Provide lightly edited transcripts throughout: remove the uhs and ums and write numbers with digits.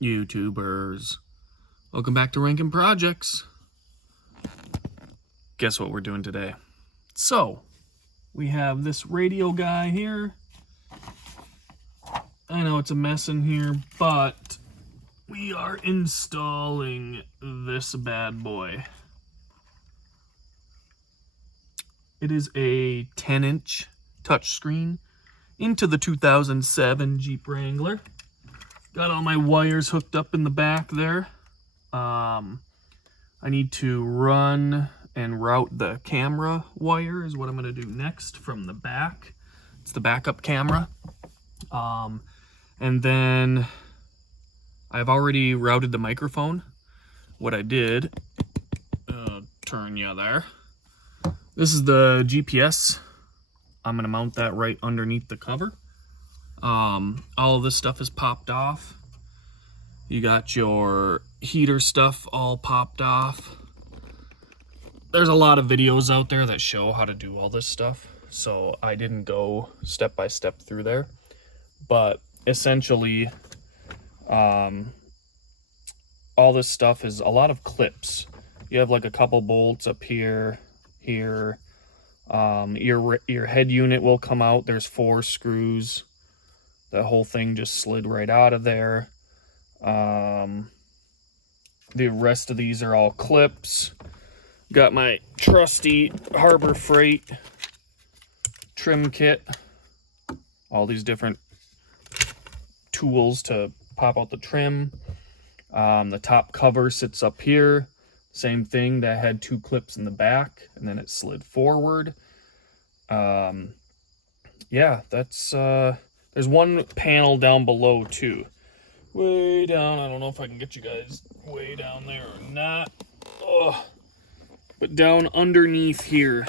YouTubers, welcome back to Rankin Projects. Guess what we're doing today? So, we have this radio guy here. I know it's a mess in here, but we are installing this bad boy. It is a 10-inch touchscreen into the 2007 Jeep Wrangler. Got all my wires hooked up in the back there. I need to run and route the camera wire is what I'm going to do next from the back. It's the backup camera. And then I've already routed the microphone. What I did, turn you there. This is the GPS. I'm going to mount that right underneath the cover. All of this stuff is popped off. You got your heater stuff all popped off. There's a lot of videos out there that show how to do all this stuff, so I didn't go step by step through there. But essentially, all this stuff is a lot of clips. You have like a couple bolts up here. Your head unit will come out. There's 4 screws. The whole thing just slid right out of there. The rest of these are all clips. Got my trusty Harbor Freight trim kit. All these different tools to pop out the trim. The top cover sits up here. Same thing, that had 2 clips in the back, and then it slid forward. Yeah, that's there's one panel down below too. Way down, I don't know if I can get you guys way down there or not. Oh, but down underneath here,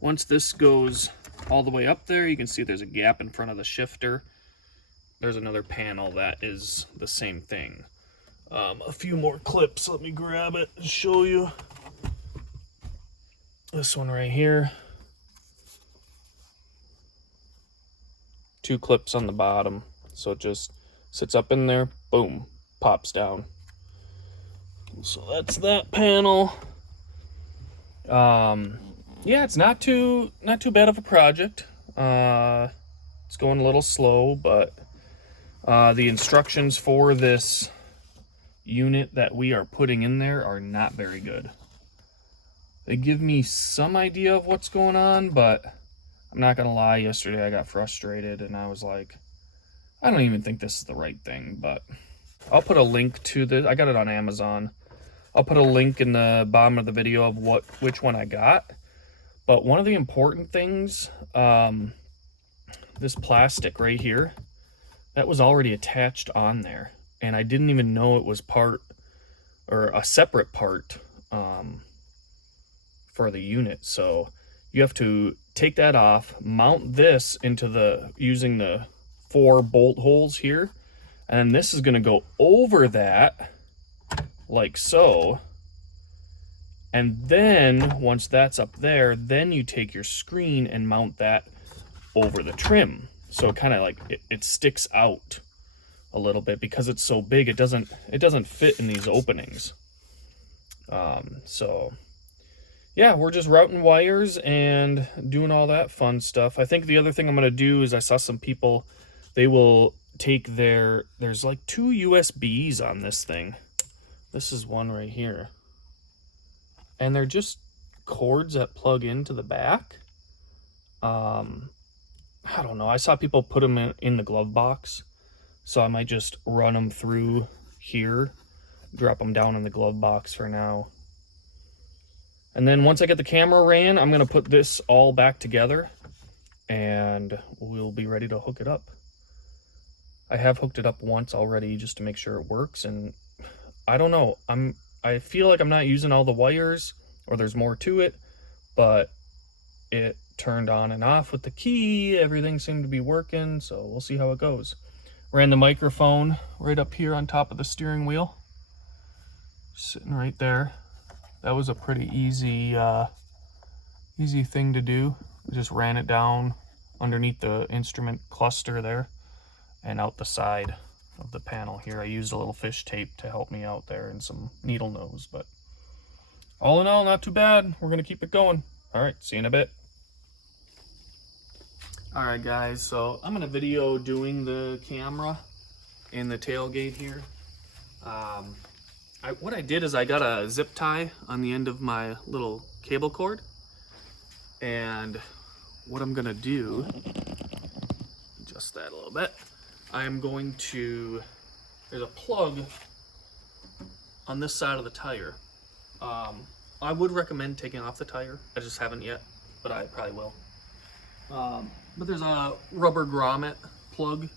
once this goes all the way up there, you can see there's a gap in front of the shifter. There's another panel that is the same thing. A few more clips. Let me grab it and show you. This one right here. 2 clips on the bottom. So it just sits up in there. Boom. Pops down. So that's that panel. Yeah, it's not too bad of a project. It's going a little slow, but the instructions for this unit that we are putting in there are not very good. They give me some idea of what's going on, but I'm not gonna lie, yesterday I got frustrated and I was like, I don't even think this is the right thing. But I'll put a link to this. I got it on Amazon. I'll put a link in the bottom of the video of which one I got. But one of the important things, this plastic right here, that was already attached on there. And I didn't even know it was part, or a separate part, for the unit. So you have to take that off, mount this into using the 4 bolt holes here. And this is gonna go over that, like so. And then, once that's up there, then you take your screen and mount that over the trim. So kind of like, it sticks out a little bit because it's so big. It doesn't fit in these openings. So yeah, we're just routing wires and doing all that fun stuff. I think the other thing I'm going to do is I saw some people, they will take there's like 2 USBs on this thing. This is one right here. And they're just cords that plug into the back. I don't know. I saw people put them in the glove box. So I might just run them through here, drop them down in the glove box for now. And then once I get the camera ran, I'm going to put this all back together and we'll be ready to hook it up. I have hooked it up once already just to make sure it works, and I don't know. I feel like I'm not using all the wires, or there's more to it, but it turned on and off with the key. Everything seemed to be working, so we'll see how it goes. Ran the microphone right up here on top of the steering wheel, sitting right there. That was a pretty easy thing to do. Just ran it down underneath the instrument cluster there and out the side. of the panel here. I used a little fish tape to help me out there and some needle nose, but all in all, not too bad. We're gonna keep it going. All right, see you in a bit. All right, guys, so I'm gonna video doing the camera in the tailgate here. What I did is I got a zip tie on the end of my little cable cord, and what I'm gonna do, adjust that a little bit, I'm going to, there's a plug on this side of the tire. I would recommend taking off the tire. I just haven't yet, but I probably will. But there's a rubber grommet plug,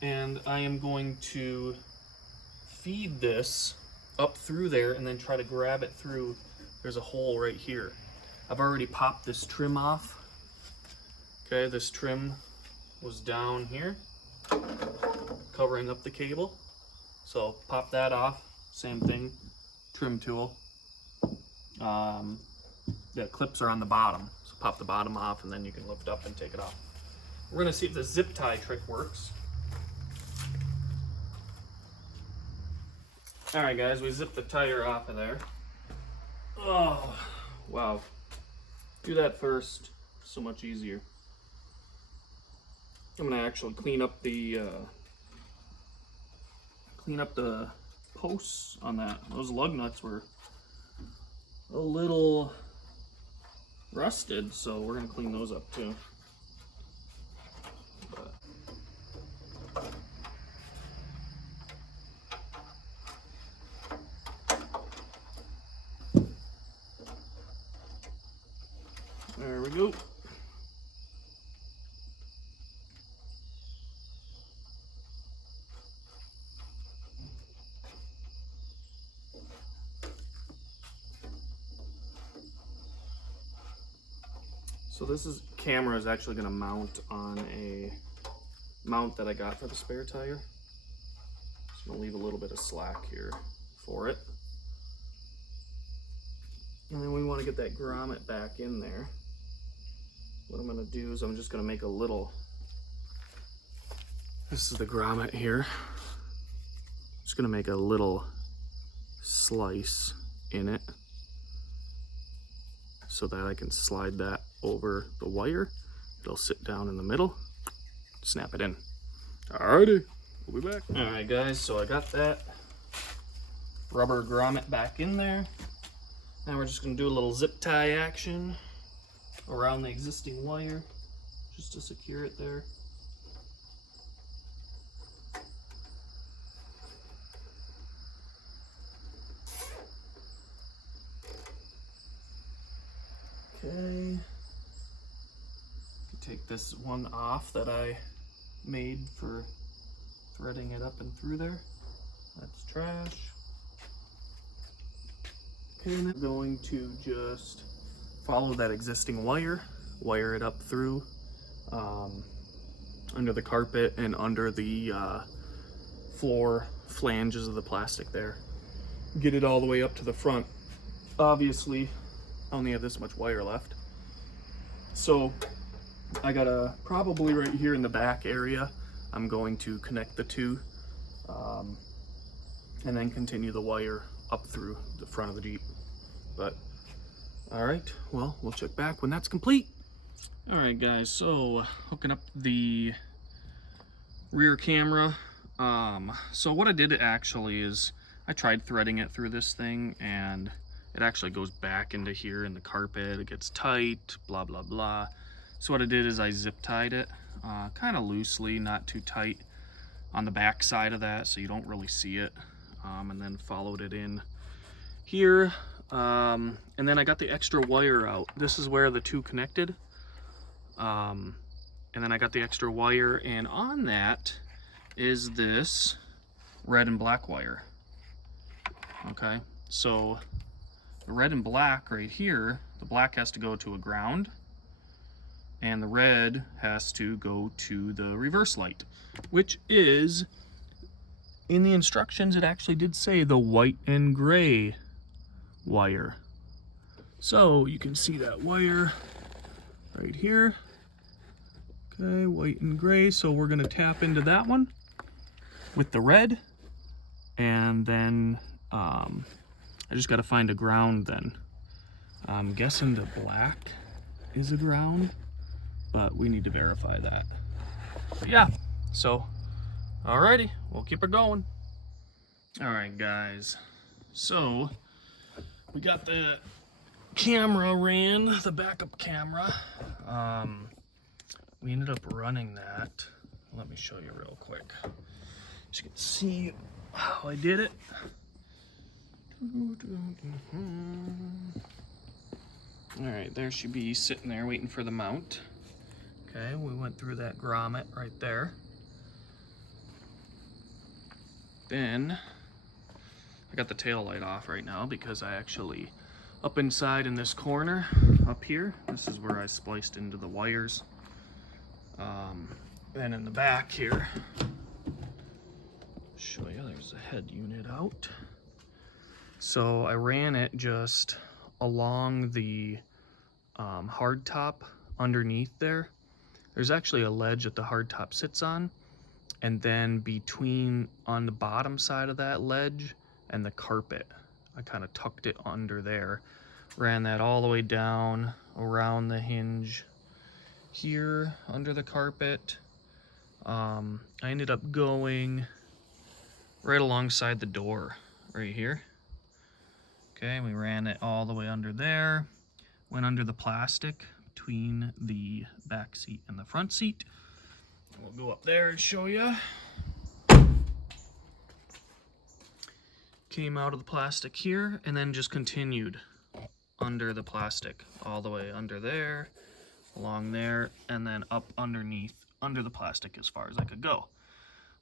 and I am going to feed this up through there and then try to grab it through. There's a hole right here. I've already popped this trim off. Okay, this trim was down here, covering up the cable. So pop that off, same thing, trim tool. The clips are on the bottom, so pop the bottom off and then you can lift up and take it off. We're gonna see if the zip tie trick works. All right, guys, we zipped the tire off of there. Oh, wow. Do that first, so much easier. I'm gonna actually clean up the posts on that. Those lug nuts were a little rusted, so we're gonna clean those up too. There we go. So this camera is actually going to mount on a mount that I got for the spare tire. Just going to leave a little bit of slack here for it. And then we want to get that grommet back in there. What I'm going to do is I'm just going to make a little, this is the grommet here. Just going to make a little slice in it so that I can slide that over the wire. It'll sit down in the middle, snap it in. Alrighty, we'll be back. Alright guys, so I got that rubber grommet back in there. Now we're just going to do a little zip tie action around the existing wire just to secure it there. Okay. Take this one off that I made for threading it up and through there. That's trash. Okay, and I'm going to just follow that existing wire it up through under the carpet and under the floor flanges of the plastic there. Get it all the way up to the front. Obviously, I only have this much wire left. So I gotta, probably right here in the back area, I'm going to connect the two and then continue the wire up through the front of the Jeep. But all right, well, we'll check back when that's complete. All right guys, so hooking up the rear camera. So what I did actually is I tried threading it through this thing and it actually goes back into here in the carpet. It gets tight, blah, blah, blah. So what I did is I zip tied it kind of loosely, not too tight on the back side of that so you don't really see it. And then followed it in here. And then I got the extra wire out. This is where the two connected. And then I got the extra wire, and on that is this red and black wire. Okay, so the red and black right here, the black has to go to a ground and the red has to go to the reverse light, which is, in the instructions it actually did say the white and gray wire. So you can see that wire right here. Okay, white and gray, so we're gonna tap into that one with the red, and then I just got to find a ground then. I'm guessing the black is a ground, but we need to verify that. But yeah, so alrighty, we'll keep it going. Alright guys, so we got the camera ran, the backup camera. We ended up running that. Let me show you real quick. So you can see how I did it. Alright, there she be sitting there waiting for the mount. Okay, we went through that grommet right there. Then I got the tail light off right now because I actually, up inside in this corner up here, this is where I spliced into the wires. Then in the back here, show you, there's the head unit out. So I ran it just along the hard top underneath there. There's actually a ledge that the hard top sits on, and then between on the bottom side of that ledge and the carpet, I kind of tucked it under there, ran that all the way down around the hinge here under the carpet. I ended up going right alongside the door right here. Okay, we ran it all the way under there, went under the plastic between the back seat and the front seat. We'll go up there and show you. Came out of the plastic here and then just continued under the plastic all the way under there, along there, and then up underneath under the plastic as far as I could go.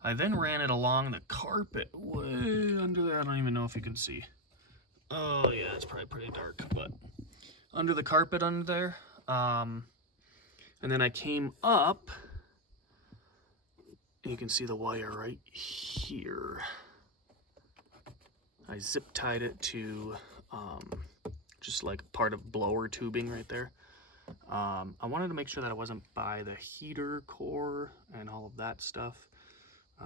I then ran it along the carpet way under there. I don't even know if you can see. Oh yeah, it's probably pretty dark, but under the carpet under there. And then I came up, and you can see the wire right here. I zip tied it to just like part of blower tubing right there. I wanted to make sure that I wasn't by the heater core and all of that stuff.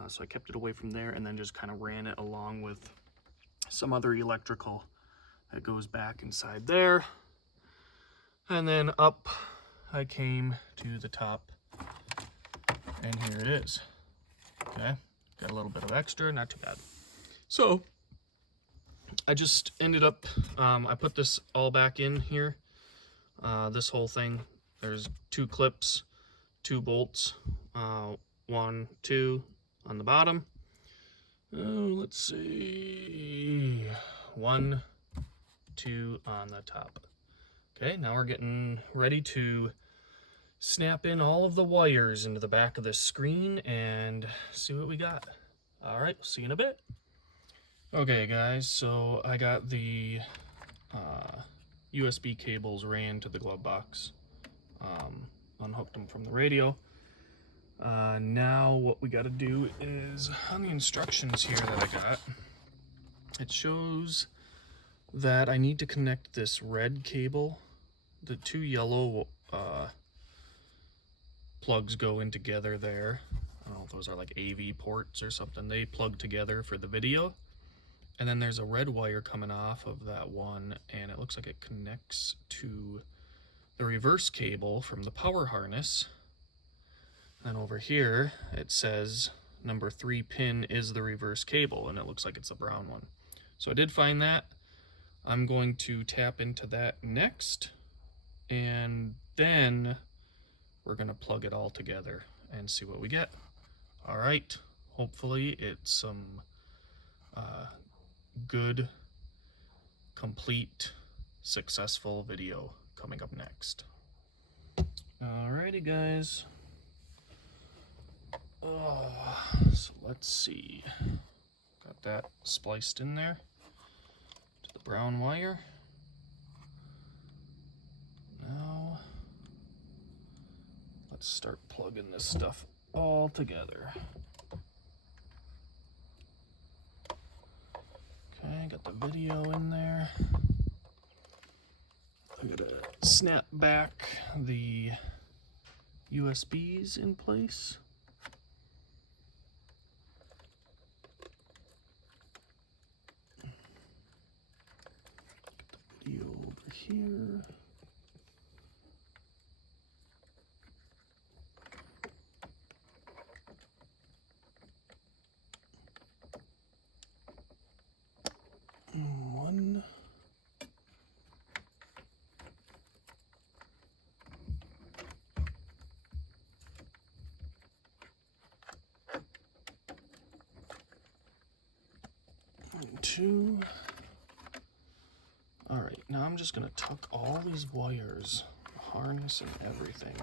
So I kept it away from there and then just kind of ran it along with some other electrical that goes back inside there. And then up I came to the top, and here it is. Okay, got a little bit of extra, not too bad. So I just ended up, I put this all back in here. This whole thing, there's 2 clips, 2 bolts, 1, 2 on the bottom. Let's see, 1, 2 on the top. Okay, now we're getting ready to snap in all of the wires into the back of this screen and see what we got. All right, we'll see you in a bit. Okay guys, so I got the USB cables ran to the glove box, unhooked them from the radio. Now what we got to do is, on the instructions here that I got, it shows that I need to connect this red cable. The 2 yellow plugs go in together there. I don't know if those are like AV ports or something. They plug together for the video. And then there's a red wire coming off of that one, and it looks like it connects to the reverse cable from the power harness. And over here it says number 3 pin is the reverse cable, and it looks like it's a brown one. So I did find that. I'm going to tap into that next, and then we're going to plug it all together and see what we get. All right, hopefully it's some good, complete, successful video coming up next. Alrighty guys, so let's see, got that spliced in there to the brown wire. Now let's start plugging this stuff all together. Okay, got the video in there. I'm gonna snap back the USBs in place. here. One. And two. All right, now I'm just gonna tuck all these wires, harness and everything,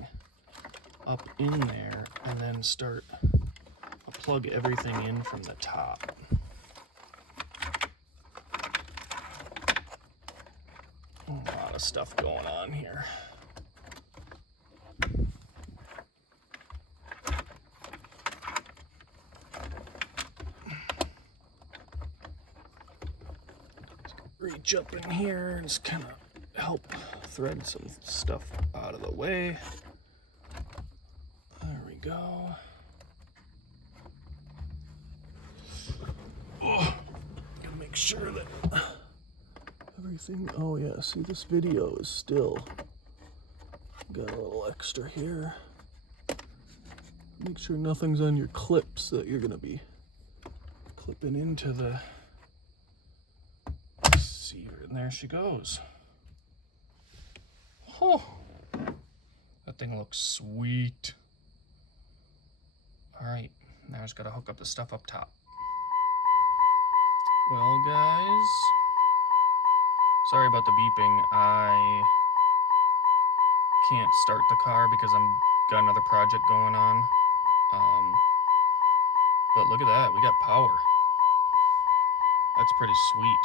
up in there, and then I'll plug everything in from the top. A lot of stuff going on here. Reach up in here and just kind of help thread some stuff out of the way. There we go. Oh, gotta make sure that everything, oh yeah, see this video is still got a little extra here. Make sure nothing's on your clips that you're gonna be clipping into the receiver. And there she goes. Oh, that thing looks sweet. All right, now I just gotta hook up the stuff up top. Well, guys, sorry about the beeping. I can't start the car because I'm got another project going on. But look at that, we got power. That's pretty sweet.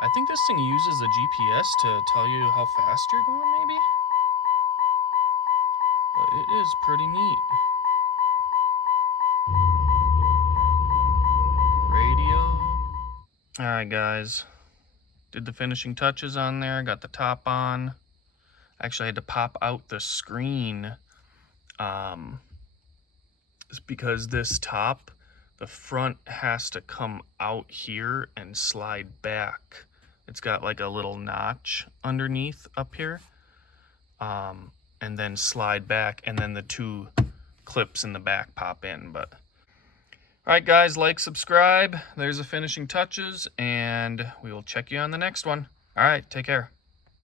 I think this thing uses the GPS to tell you how fast you're going, maybe? But it is pretty neat. Radio. Alright, guys. Did the finishing touches on there, got the top on. Actually, I had to pop out the screen because this top, the front has to come out here and slide back. It's got like a little notch underneath up here, and then slide back, and then the two clips in the back pop in. But all right, guys, like, subscribe. There's the finishing touches, and we will check you on the next one. All right, take care.